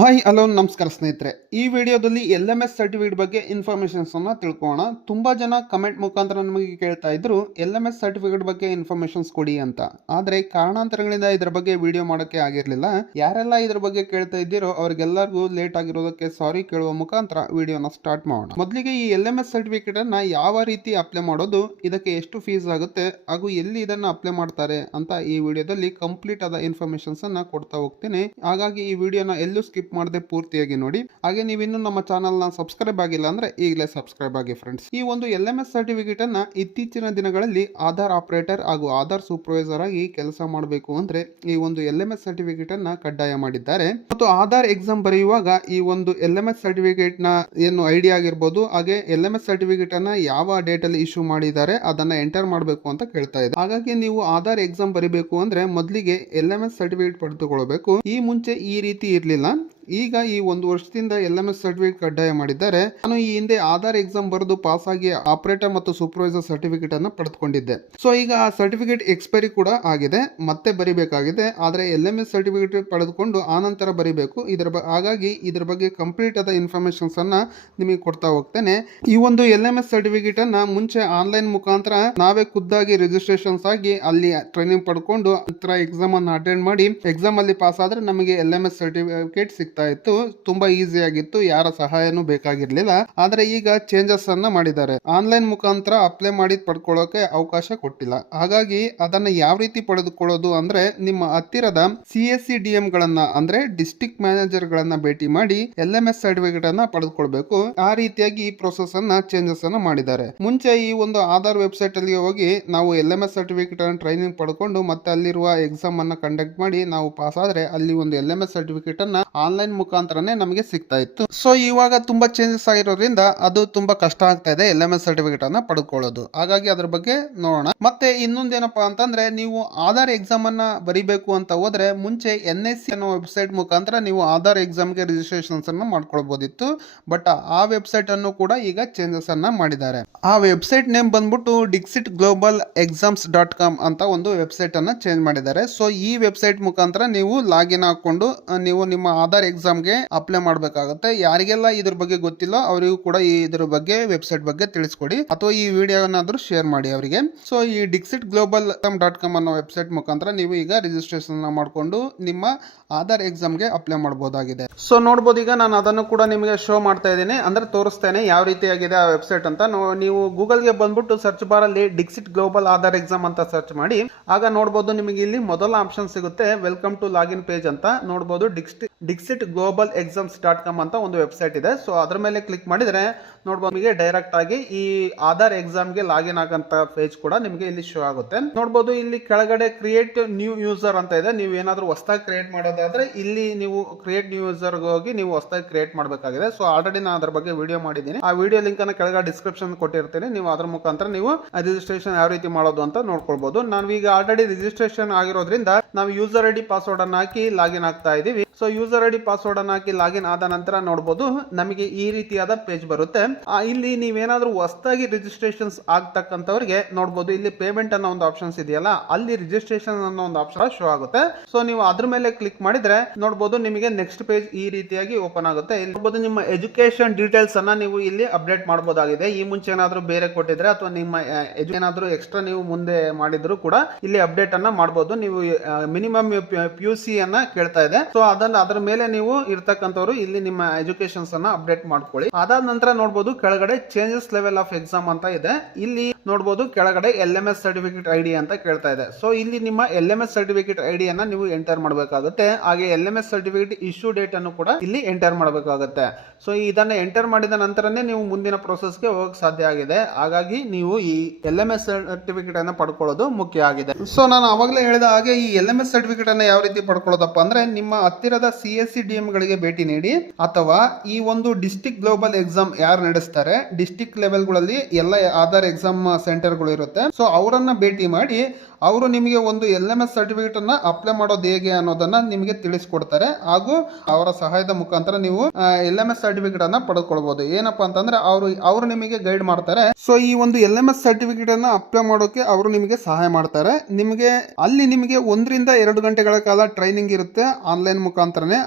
Hi hello ನಮಸ್ಕಾರ ಸ್ನೇಹಿತರೆ. ಈ ವಿಡಿಯೋದಲ್ಲಿ LMS ಸರ್ಟಿಫಿಕೇಟ್ ಬಗ್ಗೆ ಇನ್ಫಾರ್ಮೇಷನ್ಸ್ ಅನ್ನ ತಿಳ್ಕೊಳ್ಳೋಣ. ತುಂಬಾ ಜನ ಕಮೆಂಟ್ ಮುಖಾಂತರ ನಮಗೆ ಕೇಳ್ತಾ ಇದ್ರು LMS ಸರ್ಟಿಫಿಕೇಟ್ ಬಗ್ಗೆ ಇನ್ಫಾರ್ಮೇಷನ್ಸ್ ಕೊಡಿ ಅಂತ. ಆದ್ರೆ ಕಾರಣಾಂತರಗಳಿಂದ ಇದರ ಬಗ್ಗೆ ವಿಡಿಯೋ ಮಾಡೋಕೆ ಆಗಿರಲಿಲ್ಲ. ಯಾರೆಲ್ಲ ಇದರ ಬಗ್ಗೆ ಕೇಳ್ತಾ ಇದ್ದೀರೋ ಅವರಿಗೆಲ್ಲರಿಗೂ ಲೇಟ್ ಆಗಿರೋದಕ್ಕೆ ಸಾರಿ ಕೇಳುವ ಮುಖಾಂತರ ವಿಡಿಯೋನ ಸ್ಟಾರ್ಟ್ ಮಾಡೋಣ. ಮೊದಲಿಗೆ ಈ LMS ಸರ್ಟಿಫಿಕೇಟ್ ಅನ್ನ ಯಾವ ರೀತಿ ಅಪ್ಲೈ ಮಾಡೋದು, ಇದಕ್ಕೆ ಎಷ್ಟು ಫೀಸ್ ಆಗುತ್ತೆ ಹಾಗೂ ಎಲ್ಲಿ ಇದನ್ನ ಅಪ್ಲೈ ಮಾಡ್ತಾರೆ ಅಂತ ಈ ವಿಡಿಯೋದಲ್ಲಿ ಕಂಪ್ಲೀಟ್ ಆದ ಇನ್ಫಾರ್ಮೇಷನ್ಸ್ ಅನ್ನ ಕೊಡ್ತಾ ಹೋಗ್ತೀನಿ. ಹಾಗಾಗಿ ಈ ವಿಡಿಯೋನ ಎಲ್ಲೂ ಸ್ಕಿಪ್ ಮಾಡದೆ ಪೂರ್ತಿಯಾಗಿ ನೋಡಿ. ಹಾಗೆ ನೀವಿನ್ನು ನಮ್ಮ ಚಾನಲ್ ನ ಸಬ್ಸ್ಕ್ರೈಬ್ ಆಗಿಲ್ಲ ಅಂದ್ರೆ ಈಗಲೇ ಸಬ್ಸ್ಕ್ರೈಬ್ ಆಗಿ ಫ್ರೆಂಡ್ಸ್. ಈ ಒಂದು LMS ಸರ್ಟಿಫಿಕೇಟ್ ಅನ್ನ ಇತ್ತೀಚಿನ ದಿನಗಳಲ್ಲಿ ಆಧಾರ್ ಆಪರೇಟರ್ ಹಾಗೂ ಆಧಾರ್ ಸೂಪರ್ವೈಸರ್ ಆಗಿ ಕೆಲಸ ಮಾಡಬೇಕು ಅಂದ್ರೆ ಈ ಒಂದು LMS ಸರ್ಟಿಫಿಕೇಟ್ ಅನ್ನ ಕಡ್ಡಾಯ ಮಾಡಿದ್ದಾರೆ. ಮತ್ತು ಆಧಾರ್ ಎಕ್ಸಾಮ್ ಬರೆಯುವಾಗ ಈ ಒಂದು LMS ಸರ್ಟಿಫಿಕೇಟ್ ನ ಏನು ಐಡಿ ಆಗಿರ್ಬೋದು, ಹಾಗೆ LMS ಸರ್ಟಿಫಿಕೇಟ್ ಅನ್ನ ಯಾವ ಡೇಟ್ ಅಲ್ಲಿ ಇಶ್ಯೂ ಮಾಡಿದ್ದಾರೆ ಅದನ್ನ ಎಂಟರ್ ಮಾಡಬೇಕು ಅಂತ ಕೇಳ್ತಾ ಇದೆ. ಹಾಗಾಗಿ ನೀವು ಆಧಾರ್ ಎಕ್ಸಾಮ್ ಬರಿಬೇಕು ಅಂದ್ರೆ ಮೊದಲಿಗೆ LMS ಸರ್ಟಿಫಿಕೇಟ್ ಪಡೆದುಕೊಳ್ಳಬೇಕು. ಈ ಮುಂಚೆ ಈ ರೀತಿ ಇರಲಿಲ್ಲ. ಈಗ ಈ ಒಂದು ವರ್ಷದಿಂದ LMS ಸರ್ಟಿಫಿಕೇಟ್ ಕಡ್ಡಾಯ ಮಾಡಿದ್ದಾರೆ. ನಾನು ಈ ಹಿಂದೆ ಆಧಾರ್ ಎಕ್ಸಾಮ್ ಬರೆದು ಪಾಸ್ ಆಗಿ ಆಪರೇಟರ್ ಮತ್ತು ಸೂಪರ್ವೈಸರ್ ಸರ್ಟಿಫಿಕೇಟ್ ಅನ್ನು ಪಡೆದುಕೊಂಡಿದ್ದೆ. ಸೊ ಈಗ ಆ ಸರ್ಟಿಫಿಕೇಟ್ ಎಕ್ಸ್ಪೈರಿ ಕೂಡ ಆಗಿದೆ, ಮತ್ತೆ ಬರಿಬೇಕಾಗಿದೆ. ಆದ್ರೆ LMS ಸರ್ಟಿಫಿಕೇಟ್ ಪಡೆದುಕೊಂಡು ಆನಂತರ ಬರಿಬೇಕು. ಹಾಗಾಗಿ ಇದರ ಬಗ್ಗೆ ಕಂಪ್ಲೀಟ್ ಆದ ಇನ್ಫಾರ್ಮೇಶನ್ಸ್ ಅನ್ನ ನಿಮಗೆ ಕೊಡ್ತಾ ಹೋಗ್ತೇನೆ. ಈ ಒಂದು LMS ಸರ್ಟಿಫಿಕೇಟ್ ಅನ್ನ ಮುಂಚೆ ಆನ್ಲೈನ್ ಮುಖಾಂತರ ನಾವೇ ಖುದ್ದಾಗಿ ರಿಜಿಸ್ಟ್ರೇಷನ್ಸ್ ಆಗಿ ಅಲ್ಲಿ ಟ್ರೈನಿಂಗ್ ಪಡ್ಕೊಂಡು ಎಕ್ಸಾಮ್ ಅನ್ನು ಅಟೆಂಡ್ ಮಾಡಿ ಎಕ್ಸಾಮ್ ಅಲ್ಲಿ ಪಾಸ್ ಆದ್ರೆ ನಮಗೆ LMS ಸರ್ಟಿಫಿಕೇಟ್ ಸಿಗ್ತಾ ಇತ್ತು. ತುಂಬಾ ಈಸಿ ಆಗಿತ್ತು, ಯಾರ ಸಹಾಯನೂ ಬೇಕಾಗಿರ್ಲಿಲ್ಲ. ಆದ್ರೆ ಈಗ ಚೇಂಜಸ್ ಅನ್ನ ಮಾಡಿದ್ದಾರೆ. ಆನ್ಲೈನ್ ಮುಖಾಂತರ ಅಪ್ಲೈ ಮಾಡಿ ಪಡ್ಕೊಳ್ಳೋಕೆ ಅವಕಾಶ ಕೊಟ್ಟಿಲ್ಲ. ಹಾಗಾಗಿ ಅದನ್ನ ಯಾವ ರೀತಿ ಪಡೆದುಕೊಳ್ಳೋದು ಅಂದ್ರೆ ನಿಮ್ಮ ಹತ್ತಿರದ CSC DM ಗಳನ್ನ ಅಂದ್ರೆ ಡಿಸ್ಟ್ರಿಕ್ಟ್ ಮ್ಯಾನೇಜರ್ ಗಳನ್ನ ಭೇಟಿ ಮಾಡಿ LMS ಸರ್ಟಿಫಿಕೇಟ್ ಅನ್ನ ಪಡೆದುಕೊಳ್ಬೇಕು. ಆ ರೀತಿಯಾಗಿ ಈ ಪ್ರೋಸೆಸ್ ಅನ್ನ ಚೇಂಜಸ್ ಅನ್ನ ಮಾಡಿದ್ದಾರೆ. ಮುಂಚೆ ಈ ಒಂದು ಆಧಾರ್ ವೆಬ್ಸೈಟ್ ಅಲ್ಲಿ ಹೋಗಿ ನಾವು LMS ಸರ್ಟಿಫಿಕೇಟ್ ಅನ್ನು ಟ್ರೈನಿಂಗ್ ಪಡ್ಕೊಂಡು ಮತ್ತೆ ಅಲ್ಲಿರುವ ಎಕ್ಸಾಮ್ ಅನ್ನ ಕಂಡಕ್ಟ್ ಮಾಡಿ ನಾವು ಪಾಸ್ ಆದ್ರೆ ಅಲ್ಲಿ ಒಂದು LMS ಸರ್ಟಿಫಿಕೇಟ್ ಅನ್ನ ಆನ್ಲೈನ್ ಮುಖಾಂತರನೇ ನಮಗೆ ಸಿಗ್ತಾ ಇತ್ತು. ಸೊ ಇವಾಗ ತುಂಬಾ ಚೇಂಜಸ್ ಆಗಿರೋದ್ರಿಂದ ಅದು ತುಂಬಾ ಕಷ್ಟ ಆಗ್ತಾ ಇದೆ LMS ಸರ್ಟಿಫಿಕೇಟ್ ಅನ್ನ ಪಡೆದುಕೊಳ್ಳೋದು. ಹಾಗಾಗಿ ಅದ್ರ ಬಗ್ಗೆ ನೋಡೋಣ. ಮತ್ತೆ ಇನ್ನೊಂದೇನಪ್ಪಾ ಅಂತಂದ್ರೆ, ನೀವು ಆಧಾರ್ ಎಕ್ಸಾಮ್ ಅನ್ನ ಬರಿಬೇಕು ಅಂತ ಹೋದ್ರೆ ಮುಂಚೆ NIC ಅನ್ನೋ ವೆಬ್ಸೈಟ್ ಮುಖಾಂತರ ನೀವು ಆಧಾರ್ ಎಕ್ಸಾಮ್ ಗೆ ರಿಜಿಸ್ಟ್ರೇಷನ್ಸ್ ಅನ್ನು ಮಾಡ್ಕೊಳ್ಬಹುದಿತ್ತು. ಬಟ್ ಆ ವೆಬ್ಸೈಟ್ ಅನ್ನು ಕೂಡ ಈಗ ಚೇಂಜಸ್ ಅನ್ನ ಮಾಡಿದ್ದಾರೆ. ಆ ವೆಬ್ಸೈಟ್ ನೇಮ್ ಬಂದ್ಬಿಟ್ಟು dixitglobalexams.com ಅಂತ ಒಂದು ವೆಬ್ಸೈಟ್ ಅನ್ನ ಚೇಂಜ್ ಮಾಡಿದ್ದಾರೆ. ಸೊ ಈ ವೆಬ್ಸೈಟ್ ಮುಖಾಂತರ ನೀವು ಲಾಗಿನ್ ಹಾಕೊಂಡು ನೀವು ನಿಮ್ಮ ಆಧಾರ್ ಎಕ್ಸಾಮ್ಗೆ ಅಪ್ಲೈ ಮಾಡಬೇಕಾಗುತ್ತೆ. ಯಾರಿಗೆಲ್ಲ ಇದ್ರ ಬಗ್ಗೆ ಗೊತ್ತಿಲ್ಲ ಅವರಿಗೂ ಕೂಡ ಇದ್ರ ಬಗ್ಗೆ ವೆಬ್ಸೈಟ್ ಬಗ್ಗೆ ತಿಳಿಸ್ಕೊಡಿ, ಅಥವಾ ಈ ವಿಡಿಯೋನಾದ್ರೂ ಶೇರ್ ಮಾಡಿ ಅವರಿಗೆ. ಸೊ ಈ dixitglobalexams.com ಅನ್ನೋ ವೆಬ್ಸೈಟ್ ಮುಖಾಂತರ ನೀವು ಈಗ ರಿಜಿಸ್ಟ್ರೇಷನ್ ಮಾಡಿಕೊಂಡು ನಿಮ್ಮ ಆಧಾರ್ ಎಕ್ಸಾಮ್ಗೆ ಅಪ್ಲೈ ಮಾಡಬಹುದಾಗಿದೆ. ಸೊ ನೋಡಬಹುದು, ಈಗ ನಾನು ಅದನ್ನು ಕೂಡ ನಿಮಗೆ ಶೋ ಮಾಡ್ತಾ ಇದ್ದೀನಿ, ಅಂದ್ರೆ ತೋರಿಸ್ತೇನೆ ಯಾವ ರೀತಿಯಾಗಿದೆ ಆ ವೆಬ್ಸೈಟ್ ಅಂತ. ನೀವು ಗೂಗಲ್ಗೆ ಬಂದ್ಬಿಟ್ಟು ಸರ್ಚ್ ಬಾರ್ ಅಲ್ಲಿ ಡಿಕ್ಸಿಟ್ ಗ್ಲೋಬಲ್ ಆಧಾರ್ ಎಕ್ಸಾಮ್ ಅಂತ ಸರ್ಚ್ ಮಾಡಿ. ಆಗ ನೋಡಬಹುದು ನಿಮಗೆ ಇಲ್ಲಿ ಮೊದಲ ಆಪ್ಷನ್ ಸಿಗುತ್ತೆ, ವೆಲ್ಕಮ್ ಟು ಲಾಗಿನ್ ಪೇಜ್ ಅಂತ. ನೋಡಬಹುದು dixitglobalexams.com ಅಂತ ಒಂದು ವೆಬ್ಸೈಟ್ ಇದೆ. ಸೊ ಅದ್ರ ಮೇಲೆ ಕ್ಲಿಕ್ ಮಾಡಿದ್ರೆ ನೋಡಬಹುದು ನಿಮಗೆ ಡೈರೆಕ್ಟ್ ಆಗಿ ಈ ಆಧಾರ್ ಎಕ್ಸಾಮ್ಗೆ ಲಾಗಿನ್ ಆಗಂತ ಪೇಜ್ ಕೂಡ ನಿಮಗೆ ಇಲ್ಲಿ ಶೋ ಆಗುತ್ತೆ. ನೋಡಬಹುದು ಇಲ್ಲಿ ಕೆಳಗಡೆ ಕ್ರಿಯೇಟ್ ನ್ಯೂ ಯೂಸರ್ ಅಂತ ಇದೆ. ನೀವು ಏನಾದ್ರೂ ಹೊಸದಾಗಿ ಕ್ರಿಯೇಟ್ ಮಾಡೋದಾದ್ರೆ ಇಲ್ಲಿ ನೀವು ಕ್ರಿಯೇಟ್ ನ್ಯೂ ಯೂಸರ್ ಹೋಗಿ ನೀವು ಹೊಸದಾಗಿ ಕ್ರಿಯೇಟ್ ಮಾಡಬೇಕಾಗಿದೆ. ಸೊ ಆಲ್ರೆಡಿ ನಾನು ಅದ್ರ ಬಗ್ಗೆ ವಿಡಿಯೋ ಮಾಡಿದ್ದೀನಿ. ಆ ವಿಡಿಯೋ ಲಿಂಕ್ ಅನ್ನ ಕೆಳಗಡೆ ಡಿಸ್ಕ್ರಿಪ್ಷನ್ ಕೊಟ್ಟಿರ್ತೀನಿ. ನೀವು ಅದ್ರ ಮುಖಾಂತರ ನೀವು ರಿಜಿಸ್ಟ್ರೇಷನ್ ಯಾವ ರೀತಿ ಮಾಡೋದು ಅಂತ ನೋಡ್ಕೊಳ್ಬಹುದು. ನಾವು ಈಗ ಆಲ್ರೆಡಿ ರಿಜಿಸ್ಟ್ರೇಷನ್ ಆಗಿರೋದ್ರಿಂದ ನಾವು ಯೂಸರ್ ಐಡಿ ಪಾಸ್ವರ್ಡ್ ಅನ್ನ ಹಾಕಿ ಲಾಗಿನ್ ಆಗ್ತಾ ಇದೀವಿ. ಸೊ ಯೂಸರ್ ಐಡಿ ಪಾಸ್ವರ್ಡ್ ಅನ್ನ ಹಾಕಿ ಲಾಗಿನ್ ಆದ ನಂತರ ನೋಡಬಹುದು ನಮಗೆ ಈ ರೀತಿಯಾದ ಪೇಜ್ ಬರುತ್ತೆ. ಇಲ್ಲಿ ನೀವೇನಾದ್ರೂ ಹೊಸದಾಗಿ ರಿಜಿಸ್ಟ್ರೇಷನ್ಸ್ ಆಗ್ತಕ್ಕಂಥವ್ರಿಗೆ ನೋಡಬಹುದು ಇಲ್ಲಿ ಪೇಮೆಂಟ್ ಅನ್ನೋ ಒಂದು ಆಪ್ಷನ್ಸ್ ಇದೆಯಲ್ಲ, ಅಲ್ಲಿ ರಿಜಿಸ್ಟ್ರೇಷನ್ ಅನ್ನೋ ಒಂದು ಆಪ್ಷನ್ ಶೋ ಆಗುತ್ತೆ. ಸೊ ನೀವು ಅದ್ರ ಮೇಲೆ ಕ್ಲಿಕ್ ಮಾಡಿದ್ರೆ ನೋಡಬಹುದು ನಿಮಗೆ ನೆಕ್ಸ್ಟ್ ಪೇಜ್ ಈ ರೀತಿಯಾಗಿ ಓಪನ್ ಆಗುತ್ತೆ. ಇಲ್ಲಿ ನೋಡಬಹುದು ನಿಮ್ಮ ಎಜುಕೇಶನ್ ಡೀಟೇಲ್ಸ್ ಅನ್ನ ನೀವು ಇಲ್ಲಿ ಅಪ್ಡೇಟ್ ಮಾಡಬಹುದಾಗಿದೆ. ಈ ಮುಂಚೆ ಏನಾದ್ರೂ ಬೇರೆ ಕೊಟ್ಟಿದ್ರೆ ಅಥವಾ ನಿಮ್ಮ ಏನಾದ್ರೂ ಎಕ್ಸ್ಟ್ರಾ ನೀವು ಮುಂದೆ ಮಾಡಿದ್ರು ಕೂಡ ಇಲ್ಲಿ ಅಪ್ಡೇಟ್ ಅನ್ನ ಮಾಡಬಹುದು. ನೀವು ಮಿನಿಮಮ್ PUC ಅನ್ನ ಕೇಳ್ತಾ ಇದೆ. ಸೊ ಅದರ ಮೇಲೆ ನೀವು ಇರ್ತಕ್ಕಂಥವ್ರು ಇಲ್ಲಿ ನಿಮ್ಮ ಎಜುಕೇಶನ್ಸ್ ಅನ್ನ ಅಪ್ಡೇಟ್ ಮಾಡ್ಕೊಳ್ಳಿ. ಅದಾದ ನಂತರ ನೋಡಬಹುದು ಕೆಳಗಡೆ ಚೇಂಜಸ್ ಲೆವೆಲ್ ಆಫ್ ಎಕ್ಸಾಮ್ ಅಂತ ಇದೆ. ಇಲ್ಲಿ ನೋಡಬಹುದು ಕೆಳಗಡೆ LMS ಸರ್ಟಿಫಿಕೇಟ್ ಐಡಿ ಅಂತ ಕೇಳ್ತಾ ಇದೆ. ಸೊ ಇಲ್ಲಿ ನಿಮ್ಮ LMS ಸರ್ಟಿಫಿಕೇಟ್ ಐಡಿ ಅನ್ನ ನೀವು ಎಂಟರ್ ಮಾಡಬೇಕಾಗುತ್ತೆ. ಹಾಗೆ LMS ಸರ್ಟಿಫಿಕೇಟ್ ಇಶ್ಯೂ ಡೇಟ್ ಅನ್ನು ಕೂಡ ಇಲ್ಲಿ ಎಂಟರ್ ಮಾಡಬೇಕಾಗುತ್ತೆ. ಸೊ ಇದನ್ನ ಎಂಟರ್ ಮಾಡಿದ ನಂತರನೇ ನೀವು ಮುಂದಿನ ಪ್ರೋಸೆಸ್ ಗೆ ಹೋಗಕ್ಕೆ ಸಾಧ್ಯ ಆಗಿದೆ. ಹಾಗಾಗಿ ನೀವು ಈ LMS ಸರ್ಟಿಫಿಕೇಟ್ ಅನ್ನ ಪಡ್ಕೊಳ್ಳೋದು ಮುಖ್ಯ ಆಗಿದೆ. ಸೊ ನಾನು ಅವಾಗಲೇ ಹೇಳಿದ ಹಾಗೆ ಈ LMS ಸರ್ಟಿಫಿಕೇಟ್ ಅನ್ನ ಯಾವ ರೀತಿ ಪಡ್ಕೊಳ್ಳೋದಪ್ಪ ಅಂದ್ರೆ, ನಿಮ್ಮ ಹತ್ತಿರದ CSC DM ಗಳಿಗೆ ಭೇಟಿ ನೀಡಿ, ಅಥವಾ ಈ ಒಂದು ಡಿಸ್ಟ್ರಿಕ್ಟ್ ಗ್ಲೋಬಲ್ ಎಕ್ಸಾಮ್ ಯಾರು ನಡೆಸ್ತಾರೆ ಡಿಸ್ಟ್ರಿಕ್ಟ್ ಲೆವೆಲ್ ಗಳಲ್ಲಿ ಎಲ್ಲ ಆಧಾರ್ ಎಕ್ಸಾಮ್ ಸೆಂಟರ್ ಗಳು ಇರುತ್ತೆ. ಸೊ ಅವರನ್ನ ಭೇಟಿ ಮಾಡಿ ಅವರು ನಿಮಗೆ ಒಂದು LMS ಸರ್ಟಿಫಿಕೇಟ್ ಅನ್ನ ಅಪ್ಲೈ ಮಾಡೋದು ಹೇಗೆ ಅನ್ನೋದನ್ನ ನಿಮಗೆ ತಿಳಿಸ್ಕೊಡ್ತಾರೆ. ಹಾಗೂ ಅವರ ಸಹಾಯದ ಮುಖಾಂತರ ನೀವು LMS ಸರ್ಟಿಫಿಕೇಟ್ ಅನ್ನ ಪಡೆದುಕೊಳ್ಬಹುದು. ಏನಪ್ಪಾ ಅಂತಂದ್ರೆ ಅವರು ನಿಮಗೆ ಗೈಡ್ ಮಾಡ್ತಾರೆ. ಸೊ ಈ ಒಂದು LMS ಸರ್ಟಿಫಿಕೇಟ್ ಅನ್ನ ಅಪ್ಲೈ ಮಾಡೋಕೆ ಅವರು ನಿಮಗೆ ಸಹಾಯ ಮಾಡ್ತಾರೆ. ನಿಮಗೆ 1-2 ಗಂಟೆಗಳ ಕಾಲ ಟ್ರೈನಿಂಗ್ ಇರುತ್ತೆ. ಆನ್ಲೈನ್ ಮುಖಾಂತರನೇ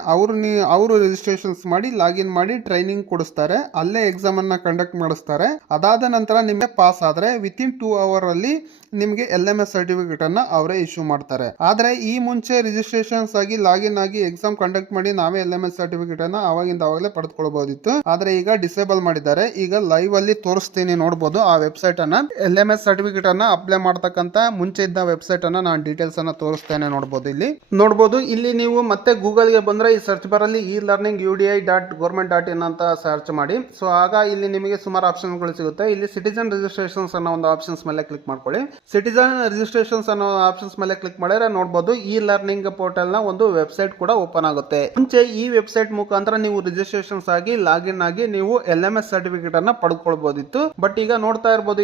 ಅವರು ರಿಜಿಸ್ಟ್ರೇಷನ್ಸ್ ಮಾಡಿ ಲಾಗಿನ್ ಮಾಡಿ ಟ್ರೈನಿಂಗ್ ಕೊಡಿಸ್ತಾರೆ. ಅಲ್ಲೇ ಎಕ್ಸಾಮ್ ಅನ್ನ ಕಂಡಕ್ಟ್ ಮಾಡಿಸ್ತಾರೆ. ಅದಾದ ನಂತರ ನಿಮಗೆ ಪಾಸ್ ಆದ್ರೆ ವಿತಿನ್ 2 ಅವರ್ ಅಲ್ಲಿ ನಿಮಗೆ LMS ಸರ್ಟಿಫಿಕೇಟ್ ಅನ್ನ ಅವರೇ ಇಶ್ಯೂ ಮಾಡ್ತಾರೆ. ಆದ್ರೆ ಈ ಮುಂಚೆ ರಿಜಿಸ್ಟ್ರೇಷನ್ಸ್ ಆಗಿ ಲಾಗಿನ್ ಆಗಿ ಎಕ್ಸಾಮ್ ಕಂಡಕ್ಟ್ ಮಾಡಿ ನಾವೇ LMS ಸರ್ಟಿಫಿಕೇಟ್ ಅನ್ನ ಅವಾಗಲೇ ಪಡೆದುಕೊಳ್ಳಬಹುದಿತ್ತು. ಆದ್ರೆ ಈಗ ಡಿಸೇಬಲ್ ಮಾಡಿದ್ದಾರೆ. ಈಗ ಲೈವ್ ಅಲ್ಲಿ ತೋರಿಸ್ತೀನಿ, ನೋಡಬಹುದು ಆ ವೆಬ್ಸೈಟ್ ಅನ್ನ. LMS ಸರ್ಟಿಫಿಕೇಟ್ ಅನ್ನ ಅಪ್ಲೈ ಮಾಡತಕ್ಕಂತ ಮುಂಚೆ ಇದ್ದ ವೆಬ್ಸೈಟ್ ಅನ್ನ ನಾನು ಡೀಟೇಲ್ಸ್ ಅನ್ನ ತೋರಿಸ್ತೇನೆ. ನೋಡಬಹುದು ಇಲ್ಲಿ ನೀವು ಮತ್ತೆ ಗೂಗಲ್ ಗೆ ಬಂದ್ರೆ ಈ ಸರ್ಚ್ ಬಾರ್ ಅಲ್ಲಿ e-learning.udi.government.in ಅಂತ ಸರ್ಚ್ ಮಾಡಿ. ಸೊ ಆಗ ಇಲ್ಲಿ ನಿಮಗೆ ಸುಮಾರು ಆಪ್ಷನ್ ಗಳು ಸಿಗುತ್ತೆ. ಇಲ್ಲಿ ಸಿಟಿಜನ್ ರಿಜಿಸ್ಟ್ರೇಷನ್ಸ್ ಅನ್ನೋ ಒಂದು ಆಪ್ಷನ್ಸ್ ಮೇಲೆ ಕ್ಲಿಕ್ ಮಾಡ್ಕೊಳ್ಳಿ. ಸಿಟಿಜನ್ ರಿಜಿಸ್ಟ್ರೇಷನ್ಸ್ ಅನ್ನೋ ಆಪ್ಷನ್ಸ್ ಮೇಲೆ ಕ್ಲಿಕ್ ಮಾಡಿದ್ರೆ ನೋಡಬಹುದು e-learning ಪೋರ್ಟಲ್ ನ ಒಂದು ವೆಬ್ಸೈಟ್ ಕೂಡ ಓಪನ್ ಆಗುತ್ತೆ. ಮುಂಚೆ ಈ ವೆಬ್ಸೈಟ್ ಮುಖಾಂತರ ನೀವು ರಿಜಿಸ್ಟ್ರೇಷನ್ಸ್ ಆಗಿ ಲಾಗಿನ್ ಆಗಿ ನೀವು LMS ಸರ್ಟಿಫಿಕೇಟ್ ಅನ್ನ ಪಡೆದುಕೊಳ್ಳಬಹುದಿತ್ತು. ಬಟ್ ಈಗ ನೋಡ್ತಾ ಇರಬಹುದು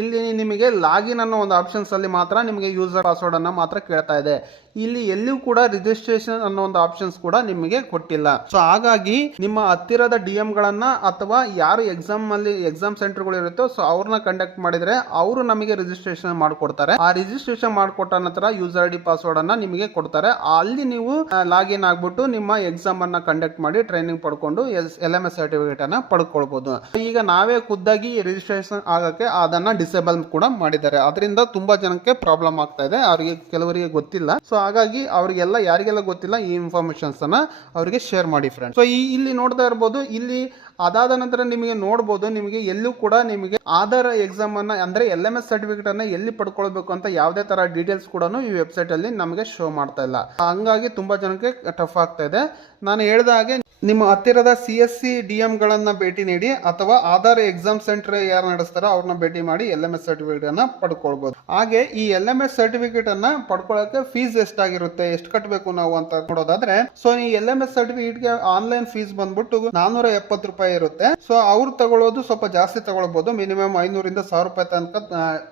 ಇಲ್ಲಿ ನಿಮಗೆ ಲಾಗಿನ್ ಅನ್ನೋ ಒಂದು ಆಪ್ಷನ್ಸ್ ಅಲ್ಲಿ ಮಾತ್ರ ನಿಮಗೆ ಯೂಸರ್ ಪಾಸ್ವರ್ಡ್ ಅನ್ನ ಮಾತ್ರ ಕೇಳ್ತಾ ಇದೆ. ಇಲ್ಲಿ ಎಲ್ಲಿಯೂ ಕೂಡ ರಿಜಿಸ್ಟ್ರೇಷನ್ ಅನ್ನೋ ಒಂದು ಆಪ್ಷನ್ಸ್ ಕೂಡ ನಿಮಗೆ ಕೊಟ್ಟಿಲ್ಲ. ಸೊ ಹಾಗಾಗಿ ನಿಮ್ಮ ಹತ್ತಿರದ DM ಗಳನ್ನ ಅಥವಾ ಯಾರು ಎಕ್ಸಾಮ್ ಸೆಂಟರ್ ಗಳು ಇರುತ್ತೋ ಸೊ ಅವ್ರನ್ನ ಕಂಡಕ್ಟ್ ಮಾಡಿದ್ರೆ ಅವರು ನಮಗೆ ರಿಜಿಸ್ಟ್ರೇಷನ್ ಮಾಡಿಕೊಡ್ತಾರೆ. ಆ ರಿಜಿಸ್ಟ್ರೇಷನ್ ಮಾಡಿಕೊಟ್ಟ ನಂತರ ಯೂಸರ್ ID ಪಾಸ್ವರ್ಡ್ ಅನ್ನ ನಿಮಗೆ ಕೊಡ್ತಾರೆ. ಅಲ್ಲಿ ನೀವು ಲಾಗಿನ್ ಆಗ್ಬಿಟ್ಟು ನಿಮ್ಮ ಎಕ್ಸಾಮ್ ಅನ್ನ ಕಂಡಕ್ಟ್ ಮಾಡಿ ಟ್ರೈನಿಂಗ್ ಪಡ್ಕೊಂಡು LMS ಸರ್ಟಿಫಿಕೇಟ್ ಅನ್ನ ಪಡ್ಕೊಳ್ಬಹುದು. ಈಗ ನಾವೇ ಖುದ್ದಾಗಿ ರಿಜಿಸ್ಟ್ರೇಷನ್ ಆಗಕ್ಕೆ ಅದನ್ನ ಡಿಸೇಬಲ್ ಕೂಡ ಮಾಡಿದ್ದಾರೆ. ಅದರಿಂದ ತುಂಬಾ ಜನಕ್ಕೆ ಪ್ರಾಬ್ಲಮ್ ಆಗ್ತಾ ಇದೆ. ಅವರಿಗೆ ಕೆಲವರಿಗೆ ಗೊತ್ತಿಲ್ಲ. ಸೊ ಹಾಗಾಗಿ ಅವರಿಗೆಲ್ಲ ಯಾರಿಗೆಲ್ಲ ಗೊತ್ತಿಲ್ಲ ಈ ಇನ್ಫಾರ್ಮೇಶನ್ಸ್ ಅನ್ನ ಅವರಿಗೆ ಶೇರ್ ಮಾಡಿ ಫ್ರೆಂಡ್ಸ್. ಸೊ ಇಲ್ಲಿ ನೋಡ್ತಾ ಇರಬಹುದು. ಇಲ್ಲಿ ಅದಾದ ನಂತರ ನಿಮಗೆ ನೋಡಬಹುದು, ನಿಮಗೆ ಎಲ್ಲೂ ಕೂಡ ನಿಮಗೆ ಆಧಾರ್ ಎಕ್ಸಾಮ್ ಅನ್ನ ಅಂದ್ರೆ LMS ಸರ್ಟಿಫಿಕೇಟ್ ಅನ್ನ ಎಲ್ಲಿ ಪಡ್ಕೊಳ್ಬೇಕು ಅಂತ ಯಾವುದೇ ತರ ಡೀಟೇಲ್ಸ್ ಕೂಡ ಈ ವೆಬ್ಸೈಟ್ ಅಲ್ಲಿ ನಮಗೆ ಶೋ ಮಾಡ್ತಾ ಇಲ್ಲ. ಹಂಗಾಗಿ ತುಂಬಾ ಜನಕ್ಕೆ ಟಫ್ ಆಗ್ತಾ ಇದೆ. ನಾನು ಹೇಳಿದ ಹಾಗೆ ನಿಮ್ಮ ಹತ್ತಿರದ CSC DM ಗಳನ್ನ ಭೇಟಿ ನೀಡಿ ಅಥವಾ ಆಧಾರ್ ಎಕ್ಸಾಮ್ ಸೆಂಟರ್ ಯಾರು ನಡೆಸ್ತಾರೋ ಅವ್ರನ್ನ ಭೇಟಿ ಮಾಡಿ LMS ಸರ್ಟಿಫಿಕೇಟ್ ಅನ್ನ ಪಡ್ಕೊಳ್ಬಹುದು. ಹಾಗೆ ಈ LMS ಸರ್ಟಿಫಿಕೇಟ್ ಅನ್ನ ಪಡ್ಕೊಳ್ಳೋಕೆ ಫೀಸ್ ಎಷ್ಟಾಗಿರುತ್ತೆ, ಎಷ್ಟು ಕಟ್ಟಬೇಕು ನಾವು ಅಂತ ನೋಡೋದಾದ್ರೆ, ಸೊ ಈ LMS ಸರ್ಟಿಫಿಕೇಟ್ ಗೆ ಆನ್ಲೈನ್ ಫೀಸ್ ಬಂದ್ಬಿಟ್ಟು 470 ರೂಪಾಯಿ ಇರುತ್ತೆ. ಸೊ ಅವ್ರು ತಗೊಳ್ಳೋದು ಸ್ವಲ್ಪ ಜಾಸ್ತಿ ತಗೊಳ್ಬಹುದು. ಮಿನಿಮಮ್ 500 ಇಂದ 1000 ರೂಪಾಯಿ ತನಕ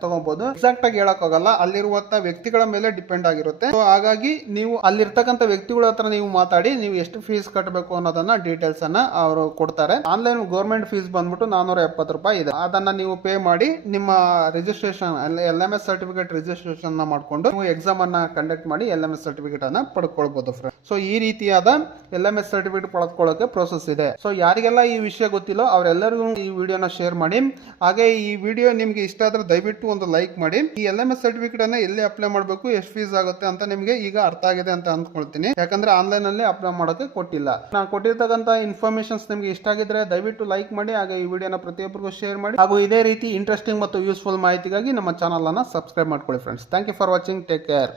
ತಗೋಬಹುದು. ಎಕ್ಸಾಕ್ಟ್ ಆಗಿ ಹೇಳಕ್ ಹೋಗಲ್ಲ, ಅಲ್ಲಿರುವಂತ ವ್ಯಕ್ತಿಗಳ ಮೇಲೆ ಡಿಪೆಂಡ್ ಆಗಿರುತ್ತೆ. ಸೊ ಹಾಗಾಗಿ ನೀವು ಅಲ್ಲಿರ್ತಕ್ಕಂಥ ವ್ಯಕ್ತಿಗಳ ಹತ್ರ ನೀವು ಮಾತಾಡಿ ನೀವು ಎಷ್ಟು ಫೀಸ್ ಕಟ್ಟಬೇಕು ಅನ್ನೋದನ್ನ ಡೀಟೇಲ್ಸ್ ಅನ್ನ ಅವರು ಕೊಡ್ತಾರೆ. ಆನ್ಲೈನ್ ಗೌರ್ಮೆಂಟ್ ಫೀಸ್ ಬಂದ್ಬಿಟ್ಟು 470 ರೂಪಾಯಿ ಇದೆ. ಅದನ್ನ ನೀವು ಪೇ ಮಾಡಿ ನಿಮ್ಮ ರಿಜಿಸ್ಟ್ರೇಷನ್ LMS ಸರ್ಟಿಫಿಕೇಟ್ ರಿಜಿಸ್ಟ್ರೇಷನ್ ಮಾಡ್ಕೊಂಡು ನೀವು ಎಕ್ಸಾಮ್ ಅನ್ನ ಕಂಡಕ್ಟ್ ಮಾಡಿ LMS ಸರ್ಟಿಫಿಕೇಟ್ ಅನ್ನ ಪಡ್ಕೊಳ್ಬಹುದು ಫ್ರೆಂಡ್ಸ್. ಸೊ ಈ ರೀತಿಯಾದ LMS ಸರ್ಟಿಫಿಕೇಟ್ ಪಡ್ಕೊಳ್ಳೋಕೆ ಪ್ರೋಸೆಸ್ ಇದೆ. ಸೊ ಯಾರಿಗೆಲ್ಲ ಈ ವಿಷಯ ಗೊತ್ತಿಲ್ಲೋ ಅವರೆಲ್ಲರಿಗೂ ಈ ವಿಡಿಯೋನ ಶೇರ್ ಮಾಡಿ. ಹಾಗೆ ಈ ವಿಡಿಯೋ ನಿಮ್ಗೆ ಇಷ್ಟ ಆದ್ರೆ ದಯವಿಟ್ಟು ಒಂದು ಲೈಕ್ ಮಾಡಿ. ಈ LMS ಸರ್ಟಿಫಿಕೇಟ್ ಅನ್ನ ಎಲ್ಲಿ ಅಪ್ಲೈ ಮಾಡಬೇಕು, ಎಷ್ಟು ಫೀಸ್ ಆಗುತ್ತೆ ಅಂತ ನಿಮಗೆ ಈಗ ಅರ್ಥ ಆಗಿದೆ ಅಂತ ಅಂದ್ಕೊಳ್ತೀನಿ. ಯಾಕಂದ್ರೆ ಆನ್ಲೈನ್ ಅಲ್ಲಿ ಅಪ್ಲೈ ಮಾಡೋಕೆ ಕೊಟ್ಟಿಲ್ಲ. ನಾನು ಕೊಟ್ಟಿರ್ತಕ್ಕಂಥ ಇನ್ಫಾರ್ಮೇಶನ್ಸ್ ನಿಮಗೆ ಇಷ್ಟ ಆಗಿದ್ರೆ ದಯವಿಟ್ಟು ಲೈಕ್ ಮಾಡಿ. ಹಾಗೆ ಈ ವಿಡಿಯೋನ ಪ್ರತಿಯೊಬ್ಬರಿಗೂ ಶೇರ್ ಮಾಡಿ. ಹಾಗೂ ಇದೇ ರೀತಿ ಇಂಟ್ರೆಸ್ಟಿಂಗ್ ಮತ್ತು ಯೂಸ್ಫುಲ್ ಮಾಹಿತಿಗಾಗಿ ನಮ್ಮ ಚಾನಲ್ ಅನ್ನ ಸಬ್ಸ್ಕ್ರೈಬ್ ಮಾಡ್ಕೊಳ್ಳಿ friends. Thank you for watching. Take care.